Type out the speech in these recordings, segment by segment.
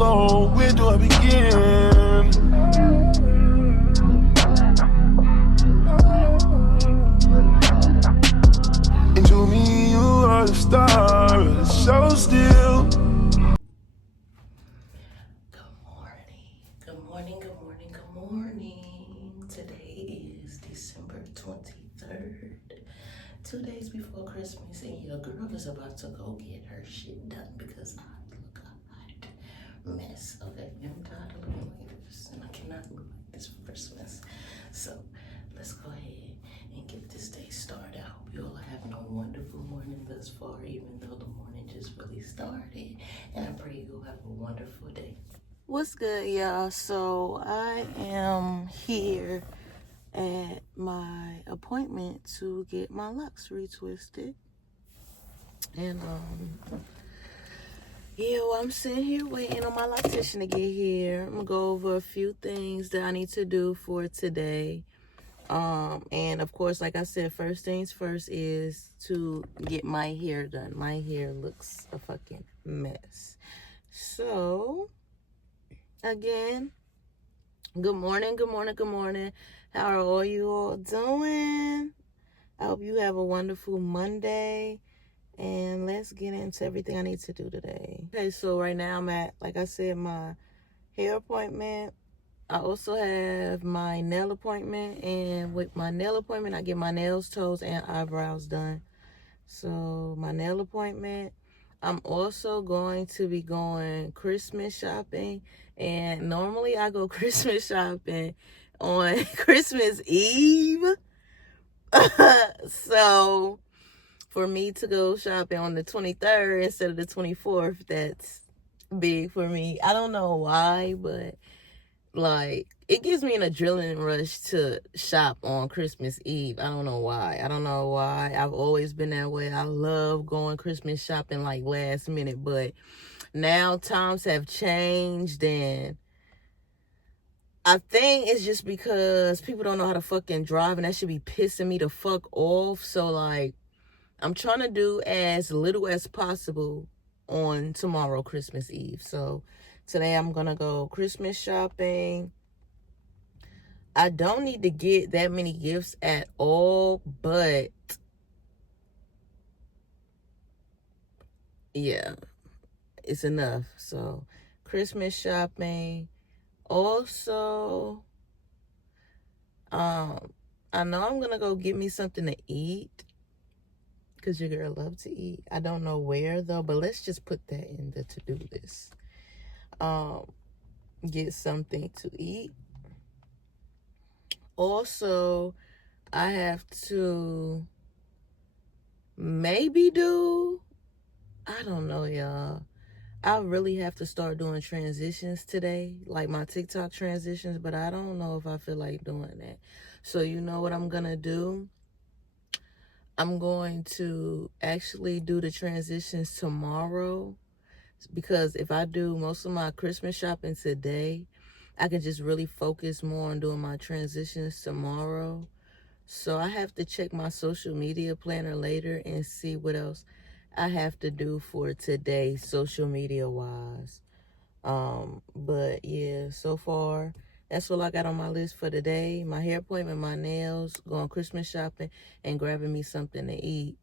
alone. Where do I begin? And to me, you are the star of the show still. Good morning. Today is December 23rd. 2 days before Christmas, and your girl is about to go get her shit done because I look a hot mess. Okay, I'm tired of looking like this, and I cannot look like this for Christmas. So let's go ahead and get this day started. I hope you all are having a wonderful morning thus far, even though the morning just really started. And I pray you'll have a wonderful day. What's good, y'all? So I am here at my appointment to get my locks retwisted. And while I'm sitting here waiting on my loctician to get here, I'm gonna go over a few things that I need to do for today. And of course, like I said, first things first is to get my hair done. My hair looks a fucking mess. So again, good morning. How are all you all doing? I hope you have a wonderful Monday. And let's get into everything I need to do today. Okay, so right now I'm at, like I said, my hair appointment. I also have my nail appointment. And with my nail appointment, I get my nails, toes, and eyebrows done. So my nail appointment. I'm also going to be going Christmas shopping. And normally I go Christmas shopping on Christmas Eve. So for me to go shopping on the 23rd instead of the 24th, that's big for me. I don't know why, but like it gives me an adrenaline rush to shop on Christmas Eve. I don't know why. I've always been that way. I love going Christmas shopping like last minute, but now times have changed, and I think it's just because people don't know how to fucking drive, and that should be pissing me the fuck off. So like I'm trying to do as little as possible on tomorrow, Christmas Eve. So today I'm going to go Christmas shopping. I don't need to get that many gifts at all, but yeah, it's enough. So Christmas shopping. Also, I know I'm going to go get me something to eat, because your girl loves to eat. I don't know where though, but let's just put that in the to-do list. Get something to eat. Also, I have to maybe I don't know, y'all. I really have to start doing transitions today, like my TikTok transitions, but I don't know if I feel like doing that. So you know what I'm gonna do? I'm going to actually do the transitions tomorrow, because if I do most of my Christmas shopping today, I can just really focus more on doing my transitions tomorrow. So I have to check my social media planner later and see what else I have to do for today, social media wise. But yeah, so far that's all I got on my list for today. My hair appointment, my nails, going Christmas shopping, and grabbing me something to eat.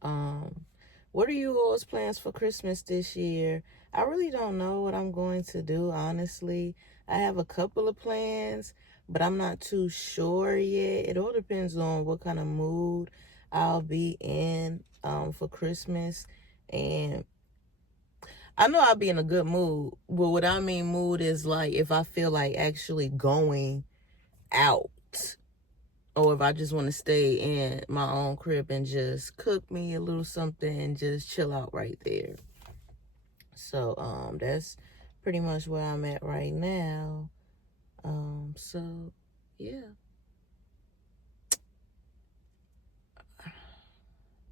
What are you all's plans for Christmas this year? I really don't know what I'm going to do, honestly. I have a couple of plans, but I'm not too sure yet. It all depends on what kind of mood I'll be in for Christmas. And I know I'll be in a good mood, but what I mean mood is like if I feel like actually going out, or if I just want to stay in my own crib and just cook me a little something and just chill out right there. So that's pretty much where I'm at right now. So yeah,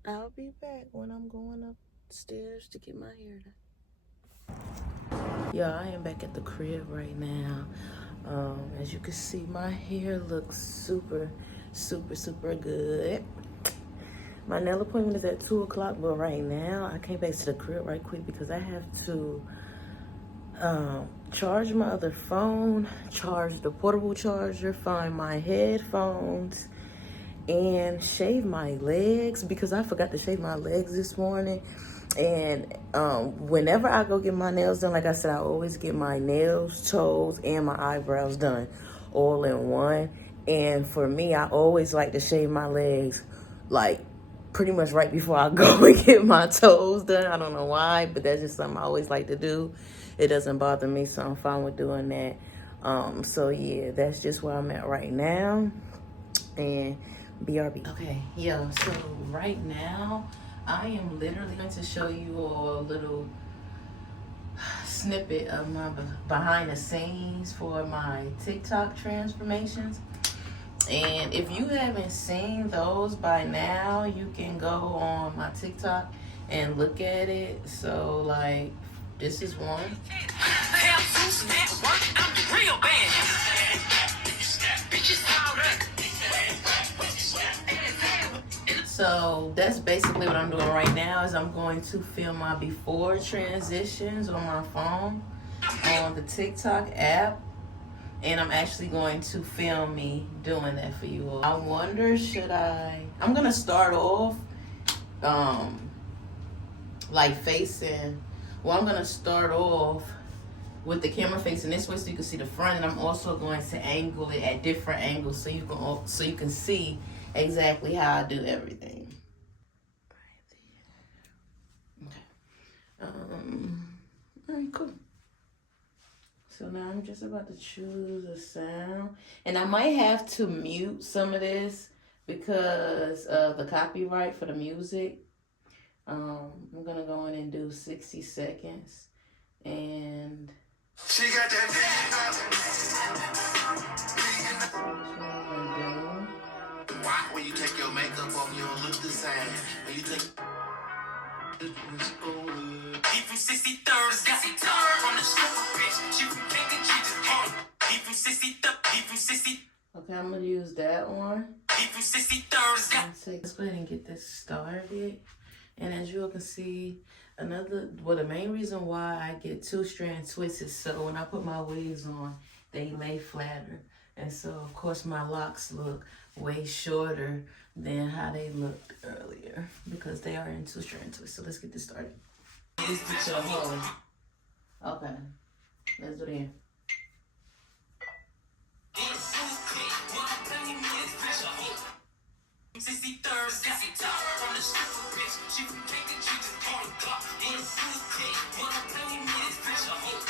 I'll be back when I'm going upstairs to get my hair done. Yeah, I am back at the crib right now. As you can see, my hair looks super good. My nail appointment is at 2 o'clock, but right now I came back to the crib right quick because I have to charge my other phone, charge the portable charger, find my headphones, and shave my legs because I forgot to shave my legs this morning. And whenever I go get my nails done, like I said, I always get my nails, toes, and my eyebrows done all in one. And for me, I always like to shave my legs like pretty much right before I go and get my toes done. I don't know why, but that's just something I always like to do. It doesn't bother me, so I'm fine with doing that. So yeah, that's just where I'm at right now. And BRB. Okay, yeah, so right now, I am literally going to show you all a little snippet of my behind the scenes for my TikTok transformations. And if you haven't seen those by now, you can go on my TikTok and look at it. So like, this is one. So that's basically what I'm doing right now is I'm going to film my before transitions on my phone on the TikTok app. And I'm actually going to film me doing that for you all. I wonder, I'm going to start off like facing, I'm going to start off with the camera facing this way so you can see the front. And I'm also going to angle it at different angles so you can see exactly how I do everything. Okay. All right, cool. So now I'm just about to choose a sound. And I might have to mute some of this because of the copyright for the music. I'm going to go in and do 60 seconds. And She got that why when you take your makeup off, you don't look the same. When you take it was over. He from 63rd, got some turn on the stripper bitch. She from Cake and Jesus Park. He from 63rd, he from 60. Okay, I'm gonna use that one. He from 63rd. Let's go ahead and get this started. And as you all can see, the main reason why I get 2-strand twists is so when I put my wigs on, they lay flatter. And so, of course, my locks look way shorter than how they looked earlier because they are in 2-strand twists. So let's get this started. This is your hole. Okay, let's do it again.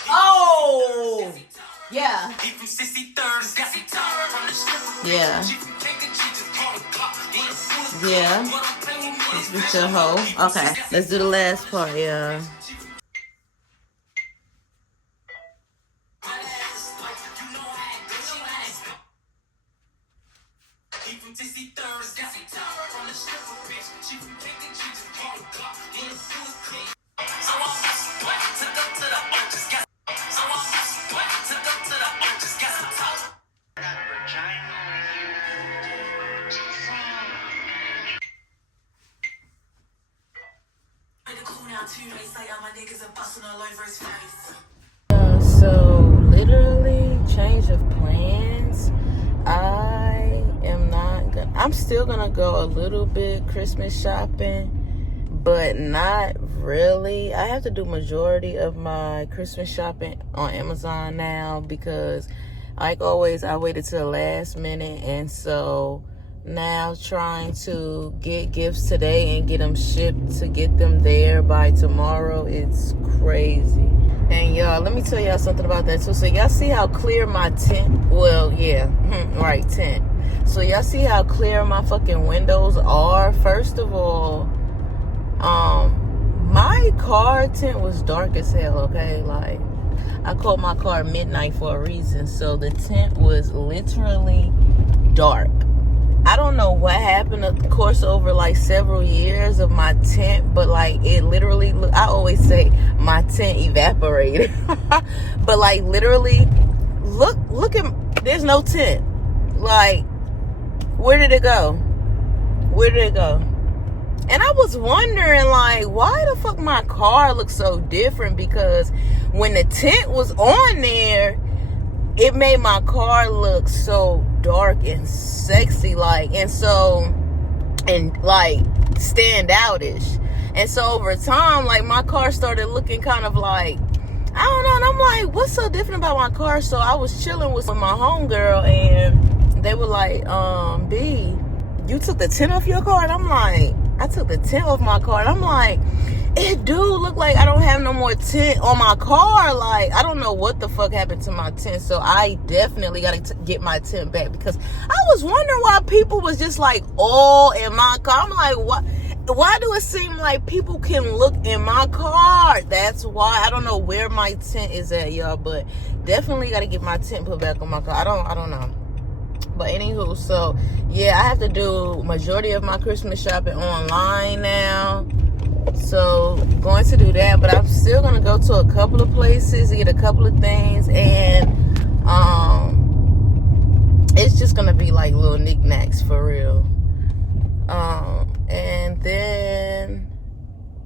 Oh, yeah. Yeah. Yeah. Let's get your hoe. Okay, let's do the last part, yeah. So literally change of plans. I'm still gonna go a little bit Christmas shopping, but not really. I have to do majority of my Christmas shopping on Amazon now because like always I waited till the last minute, and so now trying to get gifts today and get them shipped to get them there by tomorrow, it's crazy. And y'all, let me tell y'all something about that too. So y'all see how clear my tint, well, yeah, right, tint. So y'all see how clear my fucking windows are? First of all, my car tint was dark as hell, okay? Like, I called my car midnight for a reason. So the tint was literally dark. I don't know what happened, of course, over like several years of my tint, but like it literally, I always say my tint evaporated. But like literally, look at, there's no tint. Like, where did it go? Where did it go? And I was wondering, like, why the fuck my car looks so different? Because when the tint was on there, it made my car look so dark and sexy, like, and like stand outish. And so over time, like, my car started looking kind of like, I don't know. And I'm like, what's so different about my car? So I was chilling with my homegirl, and they were like, B, you took the tint off your car? And I'm like, I took the tint off my car. And I'm like, it do look like I don't have no more tint on my car. Like, I don't know what the fuck happened to my tint. So I definitely got to get my tint back, because I was wondering why people was just like all in my car. I'm like, what? Why do it seem like people can look in my car? That's why. I don't know where my tint is at, y'all, but definitely got to get my tint put back on my car. I don't know. But anywho, so yeah, I have to do majority of my Christmas shopping online now. So going to do that, but I'm still gonna go to a couple of places to get a couple of things, and it's just gonna be like little knickknacks for real. And then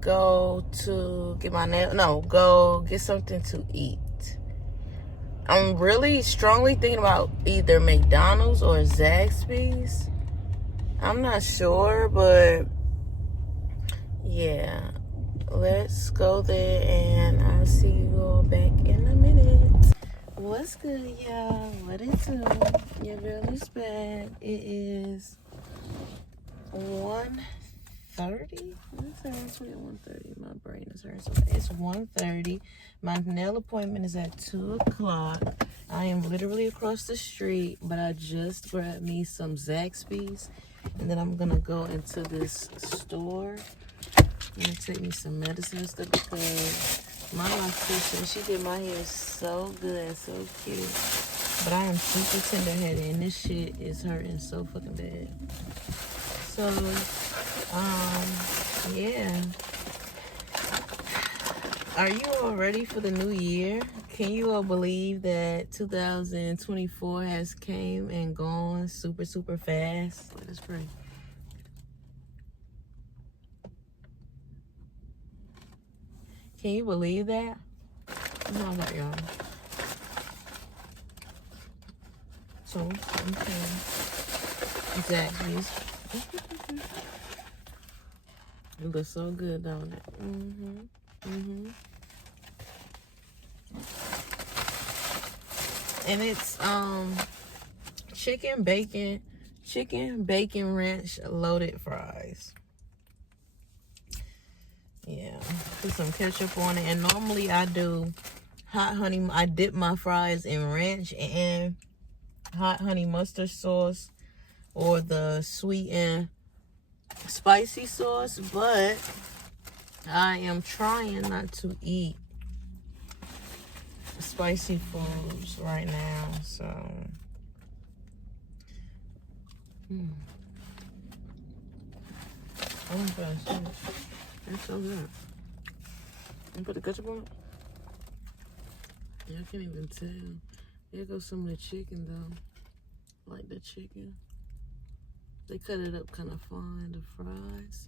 go to get my go get something to eat. I'm really strongly thinking about either McDonald's or Zaxby's. I'm not sure, but yeah, let's go there, and I'll see you all back in a minute. What's good, y'all? What it do? Your girl is back. It is 1:30. What's that? 1:30. My brain is hurting so bad. It's 1:30. My nail appointment is at 2 o'clock. I am literally across the street, but I just grabbed me some Zaxby's, and then I'm gonna go into this store. I'm gonna take me some medicine and stuff, because my esthetician, she did my hair so good and so cute. But I am super tender-headed, and this shit is hurting so fucking bad. So, yeah. Are you all ready for the new year? Can you all believe that 2024 has came and gone super, super fast? Let us pray. Can you believe that? No, not y'all. So, okay. Exactly. It looks so good, don't it? And it's chicken bacon ranch loaded fries. Yeah, put some ketchup on it. And normally I do hot honey. I dip my fries in ranch and hot honey mustard sauce, or the sweet and spicy sauce, but I am trying not to eat spicy foods right now, so oh my gosh, it's so good. You put the ketchup on it? Yeah, I can't even tell. There goes some of the chicken though. Like the chicken. They cut it up kind of fine, the fries.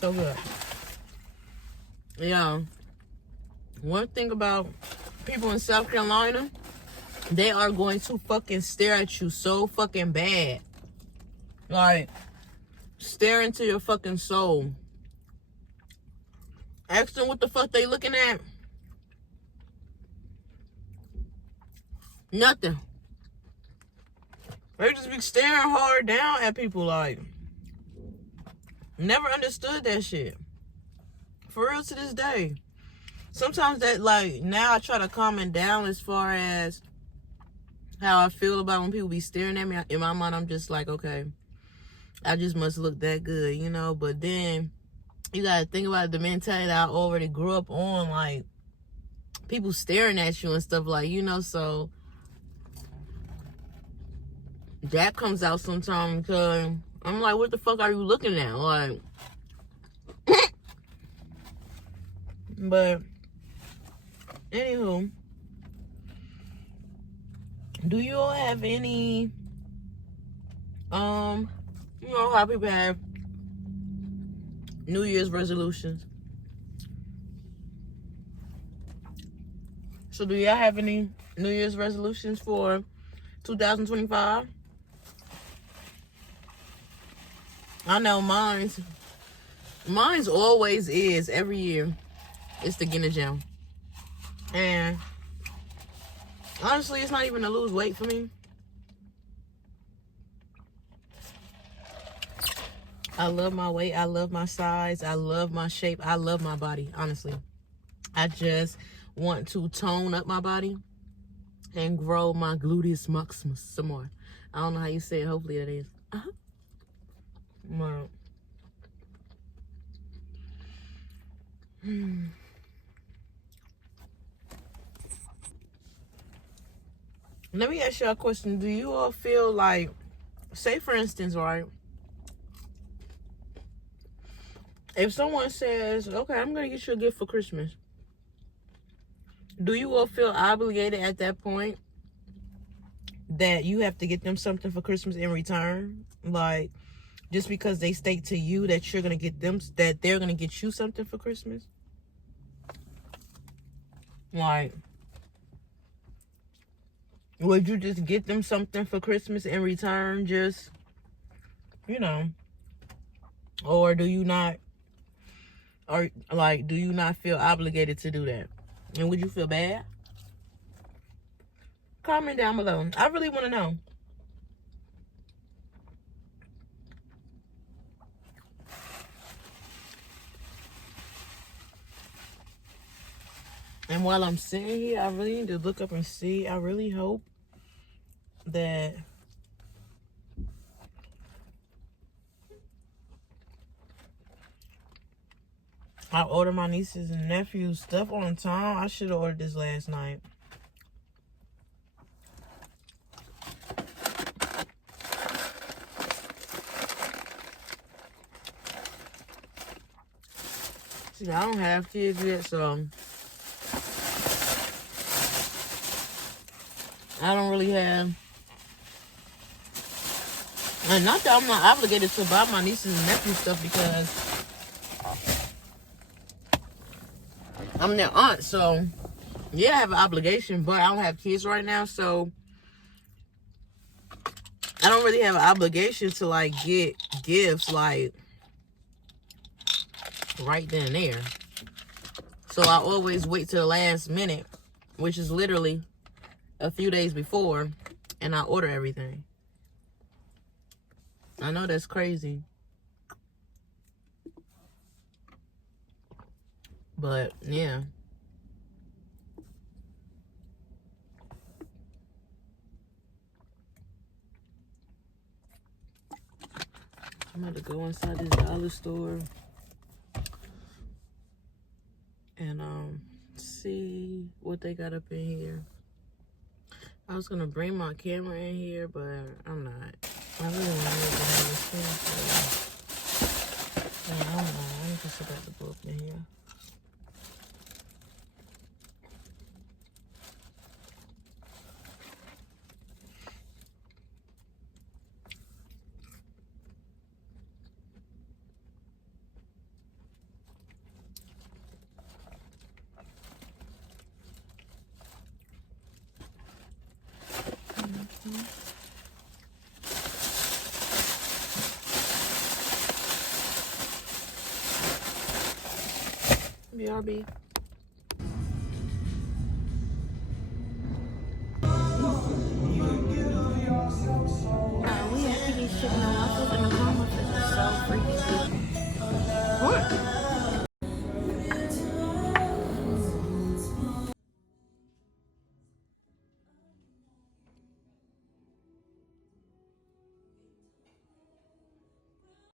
So good. Yeah. One thing about people in South Carolina, they are going to fucking stare at you so fucking bad. Like, stare into your fucking soul. Ask them what the fuck they looking at. Nothing. They just be staring hard down at people, like. Never understood that shit. For real, to this day. Sometimes that, like, now I try to calm it down as far as how I feel about when people be staring at me. In my mind, I'm just like, okay, I just must look that good, you know? But then you gotta think about the mentality that I already grew up on, like, people staring at you and stuff, like, you know? So that comes out sometimes, because I'm like, what the fuck are you looking at? Like, but anywho, do you all have any You know how people have New Year's resolutions. So do y'all have any New Year's resolutions for 2025? I know mine's always is every year. It's to get in the gym. And honestly, it's not even to lose weight for me. I love my weight. I love my size. I love my shape. I love my body, honestly. I just want to tone up my body and grow my gluteus maximus some more. I don't know how you say it. Hopefully that is. Well, let me ask y'all a question. Do you all feel like, say for instance, right? If someone says, okay, I'm going to get you a gift for Christmas, do you all feel obligated at that point that you have to get them something for Christmas in return? Like, just because they state to you that you're going to get them, that they're going to get you something for Christmas? Like, would you just get them something for Christmas in return, just, you know? Or do you not, or like, do you not feel obligated to do that? And would you feel bad? Comment down below. I really want to know. And while I'm sitting here, I really need to look up and see. I really hope that I order my nieces and nephews stuff on time. I should have ordered this last night. See, I don't have kids yet, so I don't really have. And not that I'm not obligated to buy my nieces and nephews stuff, because I'm their aunt, so yeah, I have an obligation, but I don't have kids right now, so I don't really have an obligation to like get gifts like right then and there. So I always wait till the last minute, which is literally a few days before, and I order everything. I know that's crazy, but yeah. I'm about to go inside this dollar store and see what they got up in here. I was gonna bring my camera in here, but I'm not. I really want to have this thing. I don't know. I'm just about to go up in here. BRB. We had these chicken and waffles, and the mama is so freaking good. What?